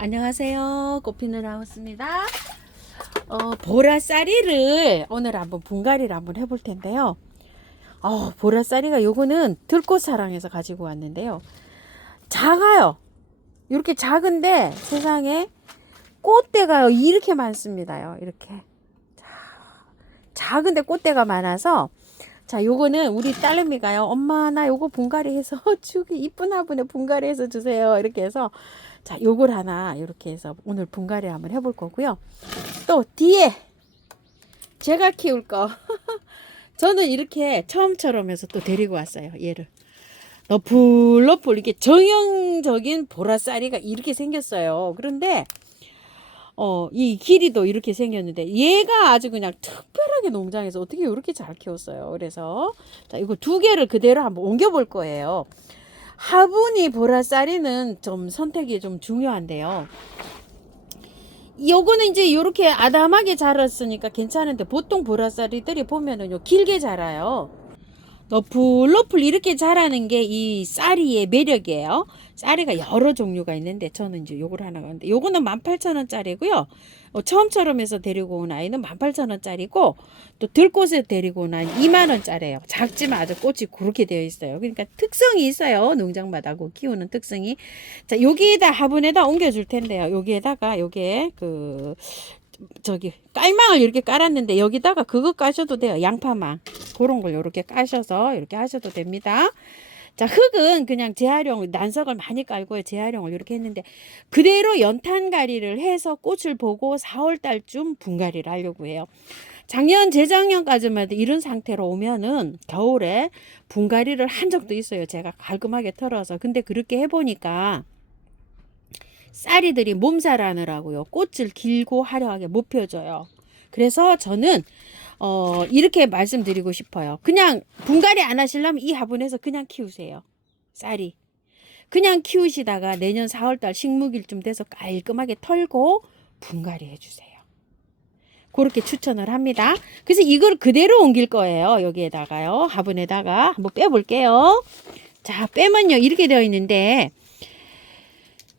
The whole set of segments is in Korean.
안녕하세요. 꽃피는 하우스입니다. 보라쌀이를 오늘 한번 분갈이를 한번 해볼 텐데요. 보라쌀이가 요거는 들꽃사랑에서 가지고 왔는데요. 작아요. 이렇게 작은데 세상에 꽃대가 이렇게 많습니다요. 이렇게 작은데 꽃대가 많아서 자, 요거는 우리 딸내미가요. 엄마 나 요거 분갈이 해서 주기 이쁜 화분에 분갈이 해서 주세요. 이렇게 해서 자, 요걸 하나 이렇게 해서 오늘 분갈이를 한번 해볼 거고요. 또 뒤에 제가 키울 거 저는 이렇게 처음처럼 해서 또 데리고 왔어요. 얘를 너풀너풀 이게 정형적인 보라쌀이가 이렇게 생겼어요. 그런데 이 길이도 이렇게 생겼는데 얘가 아주 그냥 특별하게 농장에서 어떻게 이렇게 잘 키웠어요. 그래서 자, 이거 두 개를 그대로 한번 옮겨 볼 거예요. 화분이 보라쌀이는 좀 선택이 좀 중요한데요. 요거는 이제 이렇게 아담하게 자랐으니까 괜찮은데 보통 보라쌀이들이 보면은 요 길게 자라요. 너풀너풀 이렇게 자라는 게 이 쌀이의 매력이에요. 쌀이가 여러 종류가 있는데 저는 이제 요걸 하나 가는데 요거는 18,000원짜리고요. 처음처럼 해서 데리고 온 아이는 18,000원짜리고 또 들꽃에 데리고 온 아이는 20,000원짜리예요. 작지만 아주 꽃이 그렇게 되어 있어요. 그러니까 특성이 있어요. 농장마다 그 키우는 특성이. 자, 여기에다 화분에다 옮겨 줄 텐데요. 여기에다가 요게 저기 깔망을 이렇게 깔았는데 여기다가 그거 까셔도 돼요. 양파망 그런 걸 이렇게 까셔서 이렇게 하셔도 됩니다. 자, 흙은 그냥 재활용 난석을 많이 깔고요. 재활용을 이렇게 했는데 그대로 연탄가리를 해서 꽃을 보고 4월 달쯤 분갈이를 하려고 해요. 작년 재작년까지만 해도 이런 상태로 오면은 겨울에 분갈이를 한 적도 있어요. 제가 깔끔하게 털어서. 근데 그렇게 해보니까 쌀이들이 몸살하느라고요. 꽃을 길고 화려하게 못 펴줘요. 그래서 저는 이렇게 말씀드리고 싶어요. 그냥 분갈이 안 하시려면 이 화분에서 그냥 키우세요. 쌀이. 그냥 키우시다가 내년 4월달 식목일쯤 돼서 깔끔하게 털고 분갈이 해주세요. 그렇게 추천을 합니다. 그래서 이걸 그대로 옮길 거예요. 여기에다가요. 화분에다가 한번 빼볼게요. 자, 빼면요. 이렇게 되어 있는데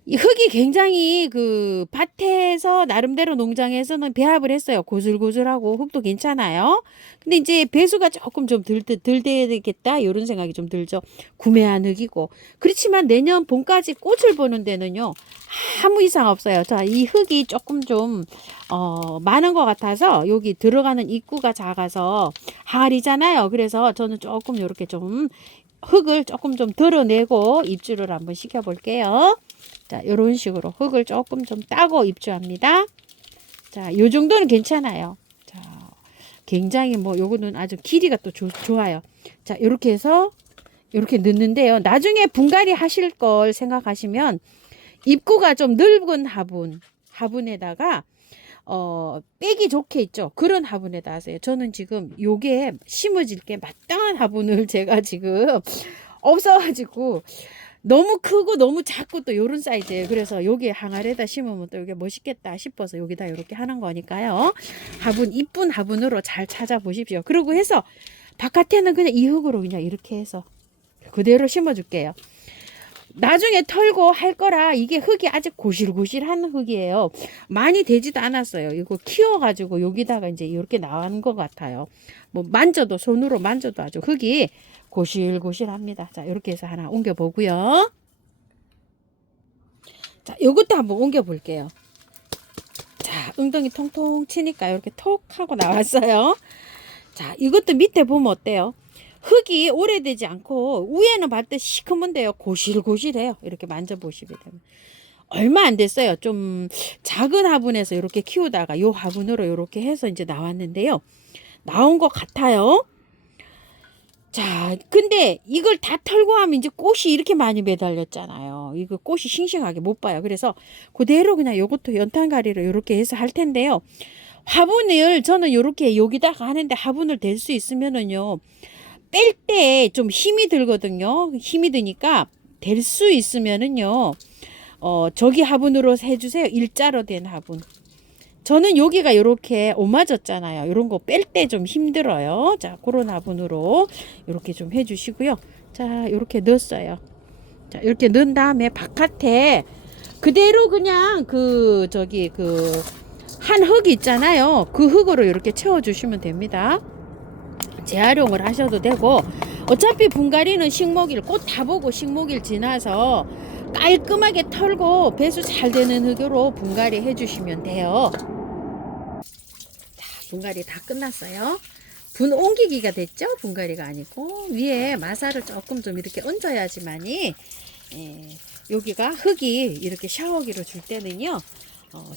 이 흙이 굉장히 그 밭에서 나름대로 농장에서는 배합을 했어요. 고슬고슬하고 흙도 괜찮아요. 근데 이제 배수가 조금 좀 덜 되겠다 이런 생각이 좀 들죠. 구매한 흙이고. 그렇지만 내년 봄까지 꽃을 보는 데는요. 아무 이상 없어요. 자, 이 흙이 조금 좀 많은 것 같아서 여기 들어가는 입구가 작아서 항아리잖아요. 그래서 저는 조금 이렇게 좀 흙을 조금 좀 덜어내고 입주를 한번 시켜 볼게요. 자, 요런 식으로 흙을 조금 좀 따고 입주합니다. 자, 요 정도는 괜찮아요. 자, 굉장히 뭐 요거는 아주 길이가 또 좋아요. 자, 요렇게 해서 요렇게 넣는데요. 나중에 분갈이 하실 걸 생각하시면 입구가 좀 넓은 화분에다가 빼기 좋게 있죠. 그런 화분에다 하세요. 저는 지금 요게 심어질 게 마땅한 화분을 제가 지금 없어가지고 너무 크고 너무 작고 또 요런 사이즈예요. 그래서 여기 항아리에다 심으면 또 이게 멋있겠다 싶어서 여기다 이렇게 하는 거니까요. 화분 이쁜 화분으로 잘 찾아보십시오. 그리고 해서 바깥에는 그냥 이 흙으로 그냥 이렇게 해서 그대로 심어줄게요. 나중에 털고 할 거라 이게 흙이 아직 고실고실한 흙이에요. 많이 되지도 않았어요. 이거 키워가지고 여기다가 이제 이렇게 나온 것 같아요. 뭐 만져도 손으로 만져도 아주 흙이 고실고실합니다. 자, 이렇게 해서 하나 옮겨 보고요. 자, 요것도 한번 옮겨 볼게요. 자, 엉덩이 통통 치니까 이렇게 톡 하고 나왔어요. 자, 이것도 밑에 보면 어때요? 흙이 오래되지 않고 위에는 봤더니 시커먼데요. 고실고실해요. 이렇게 만져보시게 되면. 얼마 안 됐어요. 좀 작은 화분에서 이렇게 키우다가 요 화분으로 이렇게 해서 이제 나왔는데요. 나온 것 같아요. 자, 근데 이걸 다 털고 하면 이제 꽃이 이렇게 많이 매달렸잖아요. 이거 꽃이 싱싱하게 못 봐요. 그래서 그대로 그냥 요것도 연탄가리로 이렇게 해서 할 텐데요. 화분을 저는 이렇게 여기다가 하는데 화분을 댈 수 있으면은요. 뺄 때 좀 힘이 들거든요. 힘이 드니까 될 수 있으면은요. 저기 화분으로 해주세요. 일자로 된 화분. 저는 여기가 이렇게 오맞았잖아요. 이런 거 뺄 때 좀 힘들어요. 자, 그런 화분으로 이렇게 좀 해주시고요. 자, 이렇게 넣었어요. 자, 이렇게 넣은 다음에 바깥에 그대로 그냥 한 흙 있잖아요. 그 흙으로 이렇게 채워주시면 됩니다. 재활용을 하셔도 되고, 어차피 분갈이는 식목일, 꽃 다 보고 식목일 지나서 깔끔하게 털고 배수 잘 되는 흙으로 분갈이 해주시면 돼요. 자, 분갈이 다 끝났어요. 분 옮기기가 됐죠? 분갈이가 아니고 위에 마사를 조금 좀 이렇게 얹어야지만이 여기가 흙이 이렇게 샤워기로 줄 때는요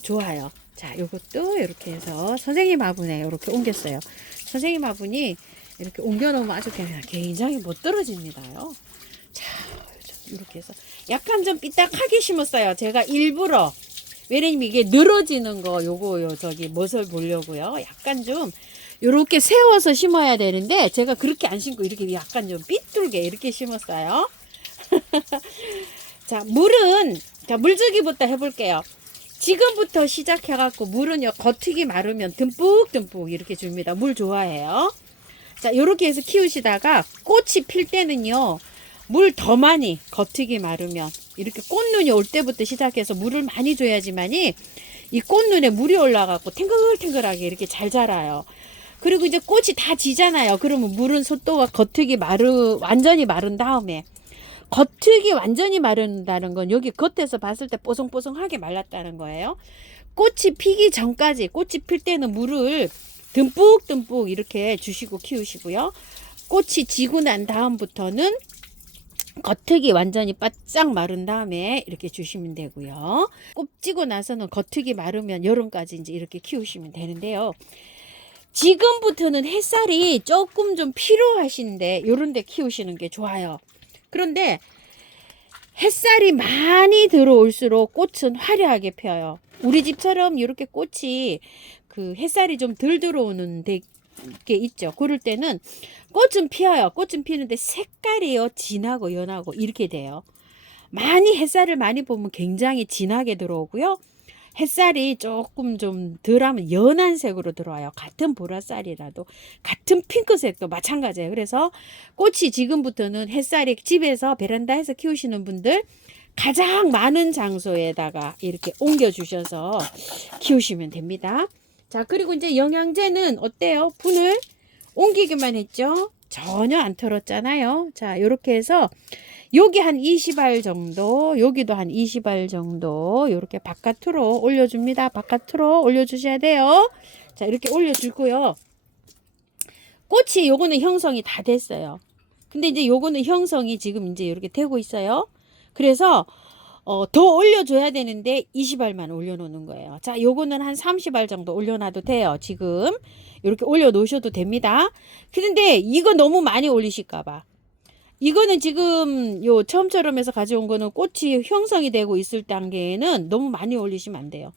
좋아요. 자, 요것도 이렇게 해서 선생님 화분에 이렇게 옮겼어요. 선생님 화분이 이렇게 옮겨놓으면 아주 그냥 굉장히 못 떨어집니다요. 자, 이렇게 해서 약간 좀 삐딱하게 심었어요. 제가 일부러, 왜냐면 이게 늘어지는 거 요거 멋을 보려고요. 약간 좀 요렇게 세워서 심어야 되는데 제가 그렇게 안 심고 이렇게 약간 좀 삐뚤게 이렇게 심었어요. 자, 물주기부터 해볼게요. 지금부터 시작해갖고 물은요, 겉흙이 마르면 듬뿍듬뿍 이렇게 줍니다. 물 좋아해요. 자, 요렇게 해서 키우시다가 꽃이 필 때는요, 물 더 많이, 겉흙이 마르면 이렇게 꽃눈이 올 때부터 시작해서 물을 많이 줘야지만이 이 꽃눈에 물이 올라가고 탱글탱글하게 이렇게 잘 자라요. 그리고 이제 꽃이 다 지잖아요. 그러면 물은 속도가 겉흙이 완전히 마른 다음에, 겉흙이 완전히 마른다는 건 여기 겉에서 봤을 때 뽀송뽀송하게 말랐다는 거예요. 꽃이 피기 전까지, 꽃이 필 때는 물을 듬뿍듬뿍 이렇게 주시고 키우시고요. 꽃이 지고 난 다음부터는 겉흙이 완전히 바짝 마른 다음에 이렇게 주시면 되고요. 꽃 지고 나서는 겉흙이 마르면 여름까지 이제 이렇게 키우시면 되는데요. 지금부터는 햇살이 조금 좀 필요하신데 요런 데 키우시는 게 좋아요. 그런데 햇살이 많이 들어올수록 꽃은 화려하게 펴요. 우리 집처럼 이렇게 꽃이 그 햇살이 좀 덜 들어오는 게 있죠. 그럴 때는 꽃은 피어요. 꽃은 피는데 색깔이요, 진하고 연하고 이렇게 돼요. 햇살을 많이 보면 굉장히 진하게 들어오고요. 햇살이 조금 좀 덜하면 연한 색으로 들어와요. 같은 보라쌀이라도 같은 핑크색도 마찬가지예요. 그래서 꽃이 지금부터는 햇살이 집에서 베란다에서 키우시는 분들 가장 많은 장소에다가 이렇게 옮겨 주셔서 키우시면 됩니다. 자, 그리고 이제 영양제는 어때요? 분을 옮기기만 했죠? 전혀 안 털었잖아요. 자, 이렇게 해서 여기 한 20알 정도, 여기도 한 20알 정도 이렇게 바깥으로 올려줍니다. 바깥으로 올려주셔야 돼요. 자, 이렇게 올려주고요. 꽃이 요거는 형성이 다 됐어요. 근데 이제 요거는 형성이 지금 이제 이렇게 되고 있어요. 그래서 더 올려줘야 되는데 20알만 올려놓는 거예요. 자, 요거는 한 30알 정도 올려놔도 돼요. 지금 이렇게 올려놓으셔도 됩니다. 그런데 이거 너무 많이 올리실까봐. 이거는 지금 요 처음처럼 해서 가져온 거는 꽃이 형성이 되고 있을 단계에는 너무 많이 올리시면 안 돼요.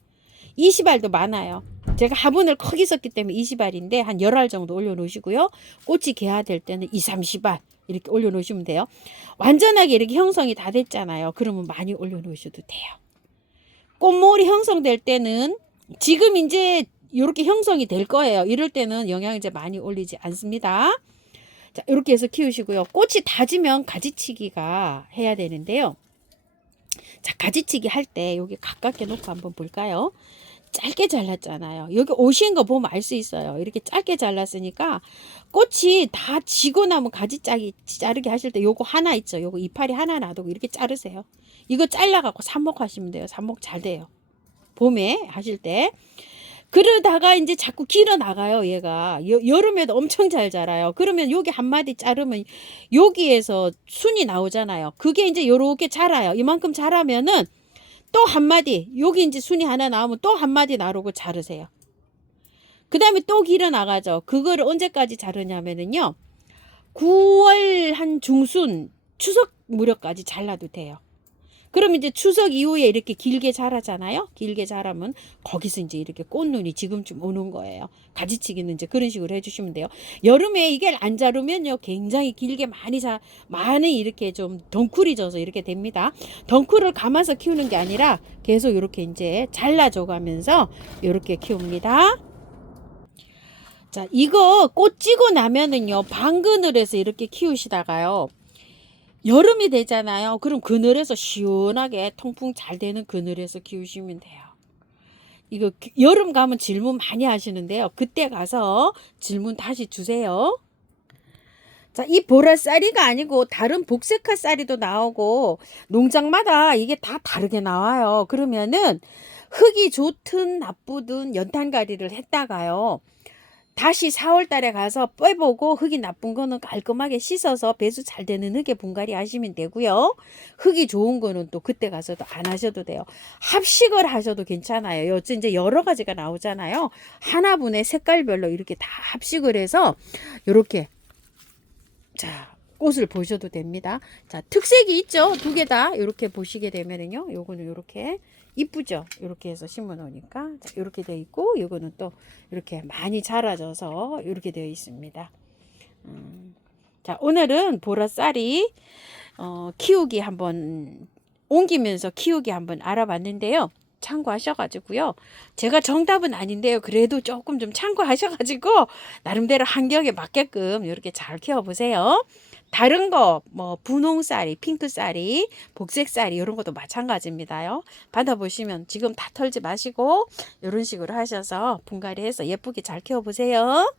20알도 많아요. 제가 화분을 크게 썼기 때문에 20알인데 한 10알 정도 올려놓으시고요. 꽃이 개화될 때는 20, 30알 이렇게 올려놓으시면 돼요. 완전하게 이렇게 형성이 다 됐잖아요. 그러면 많이 올려놓으셔도 돼요. 꽃몰이 형성될 때는 지금 이제 이렇게 형성이 될 거예요. 이럴 때는 영양제 많이 올리지 않습니다. 자, 이렇게 해서 키우시고요. 꽃이 다지면 가지치기가 해야 되는데요. 자, 가지치기 할 때 여기 가깝게 놓고 한번 볼까요? 짧게 잘랐잖아요. 여기 오신 거 보면 알 수 있어요. 이렇게 짧게 잘랐으니까 꽃이 다 지고 나면 가지 자르기 하실 때 요거 하나 있죠. 요거 이파리 하나 놔두고 이렇게 자르세요. 이거 잘라갖고 삽목하시면 돼요. 삽목 잘 돼요. 봄에 하실 때. 그러다가 이제 자꾸 길어 나가요. 얘가 여름에도 엄청 잘 자라요. 그러면 여기 한 마디 자르면 여기에서 순이 나오잖아요. 그게 이제 요렇게 자라요. 이만큼 자라면은 또 한 마디, 여기 이제 순이 하나 나오면 또 한 마디 나르고 자르세요. 그 다음에 또 길어 나가죠. 그거를 언제까지 자르냐면은요, 9월 한 중순 추석 무렵까지 잘라도 돼요. 그럼 이제 추석 이후에 이렇게 길게 자라잖아요. 길게 자라면 거기서 이제 이렇게 꽃눈이 지금쯤 오는 거예요. 가지치기는 이제 그런 식으로 해주시면 돼요. 여름에 이게 안 자르면요, 굉장히 길게 많이 이렇게 좀 덩쿨이 져서 이렇게 됩니다. 덩쿨을 감아서 키우는 게 아니라 계속 이렇게 이제 잘라줘 가면서 이렇게 키웁니다. 자, 이거 꽃 찌고 나면은요, 방근을 해서 이렇게 키우시다가요, 여름이 되잖아요. 그럼 그늘에서 시원하게 통풍 잘 되는 그늘에서 키우시면 돼요. 이거 여름 가면 질문 많이 하시는데요. 그때 가서 질문 다시 주세요. 자, 이 보라쌀이가 아니고 다른 복색화 쌀이도 나오고 농장마다 이게 다 다르게 나와요. 그러면은 흙이 좋든 나쁘든 연탄가리를 했다가요. 다시 4월 달에 가서 빼보고 흙이 나쁜 거는 깔끔하게 씻어서 배수 잘 되는 흙에 분갈이 하시면 되고요. 흙이 좋은 거는 또 그때 가서도 안 하셔도 돼요. 합식을 하셔도 괜찮아요. 요즘 이제 여러 가지가 나오잖아요. 하나분의 색깔별로 이렇게 다 합식을 해서 이렇게 자, 꽃을 보셔도 됩니다. 자, 특색이 있죠. 두 개 다 이렇게 보시게 되면은요. 요거는 이렇게 이쁘죠. 이렇게 해서 심어 놓으니까 자, 이렇게 되어 있고 요거는 또 이렇게 많이 자라져서 이렇게 되어 있습니다. 자, 오늘은 보라쌀이 키우기 한번 옮기면서 키우기 한번 알아봤는데요. 참고하셔가지고요. 제가 정답은 아닌데요. 그래도 조금 좀 참고하셔가지고 나름대로 환경에 맞게끔 이렇게 잘 키워보세요. 다른 거 뭐 분홍쌀이, 핑크쌀이, 복색쌀이 이런 것도 마찬가지입니다요. 받아보시면 지금 다 털지 마시고 이런 식으로 하셔서 분갈이해서 예쁘게 잘 키워보세요.